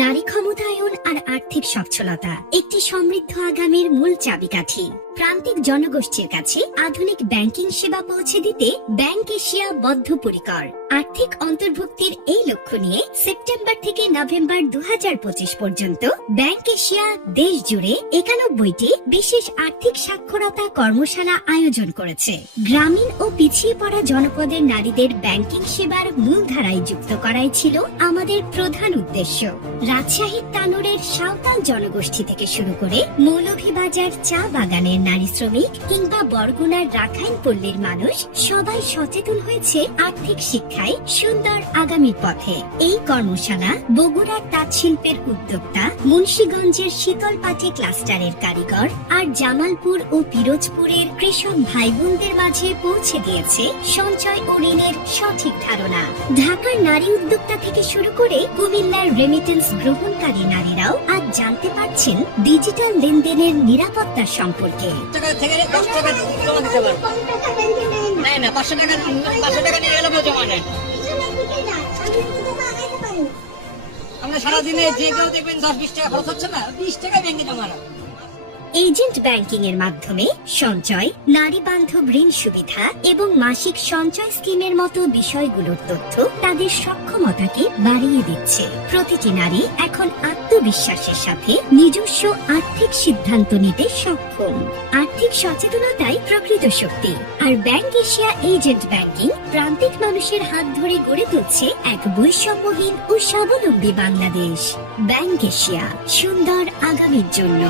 নারী ক্ষমতায়ন আর আর্থিক সচ্ছলতা একটি সমৃদ্ধ আগামীর মূল চাবিকাঠি। প্রান্তিক জনগোষ্ঠীর কাছে আধুনিক ব্যাংকিং সেবা পৌঁছে দিতে ব্যাংক এশিয়া বদ্ধপরিকর। আর্থিক অন্তর্ভুক্তির এই লক্ষ্য নিয়ে সেপ্টেম্বর থেকে নভেম্বর 2025 পর্যন্ত ব্যাংক এশিয়া দেশ জুড়ে 91টি বিশেষ আর্থিক সাক্ষরতা কর্মশালা আয়োজন করেছে। গ্রামীণ ও পিছিয়ে পড়া জনপদের নারীদের ব্যাংকিং সেবার মূলধারায় যুক্ত করাই ছিল আমাদের প্রধান উদ্দেশ্য। রাজশাহীর তানোরের সাঁওতাল জনগোষ্ঠী থেকে শুরু করে মৌলভীবাজার চা বাগানের নারী শ্রমিক কিংবা বরগুনার রাখাইন পল্লীর মানুষ সবাই সচেতন হয়েছে আর্থিক শিক্ষায় সুন্দর আগামীর পথে। এই কর্মশালা বগুড়ার তাঁত শিল্পের উদ্যোক্তা, মুন্সিগঞ্জের শীতলপাটি ক্লাস্টারের কারিগর আর জামালপুর ও পিরোজপুরের কৃষক ভাই বোনদের মাঝে পৌঁছে দিয়েছে সঞ্চয় ও ঋণের সঠিক ধারণা। ঢাকার নারী উদ্যোক্তা থেকে শুরু করে কুমিল্লার রেমিটেন্স গ্রহণকারী নারীরাও আজ জানতে পারছেন ডিজিটাল লেনদেনের নিরাপত্তা সম্পর্কে। আমরা সারাদিনে যে কেউ দেখবেন 10-20 টাকা খরচ হচ্ছে না, 20 টাকা ব্যাংকে জমা রাখা। এজেন্ট ব্যাংকিং এর মাধ্যমে সঞ্চয়, নারী বান্ধব ঋণ সুবিধা এবং মাসিক সঞ্চয় স্কিমের মতো বিষয়গুলোর তথ্য তাদের সক্ষমতাকে বাড়িয়ে দিচ্ছে। প্রতিটি নারী এখন আত্মবিশ্বাসের সাথে নিজস্ব আর্থিক সিদ্ধান্ত নিতে সক্ষম। আর্থিক সচেতনতাই প্রকৃত শক্তি। আর ব্যাংক এশিয়া এজেন্ট ব্যাংকিং প্রান্তিক মানুষের হাত ধরে গড়ে তুলছে এক বৈষম্যহীন ও স্বাবলম্বী বাংলাদেশ। ব্যাংক এশিয়া, সুন্দর আগামীর জন্য।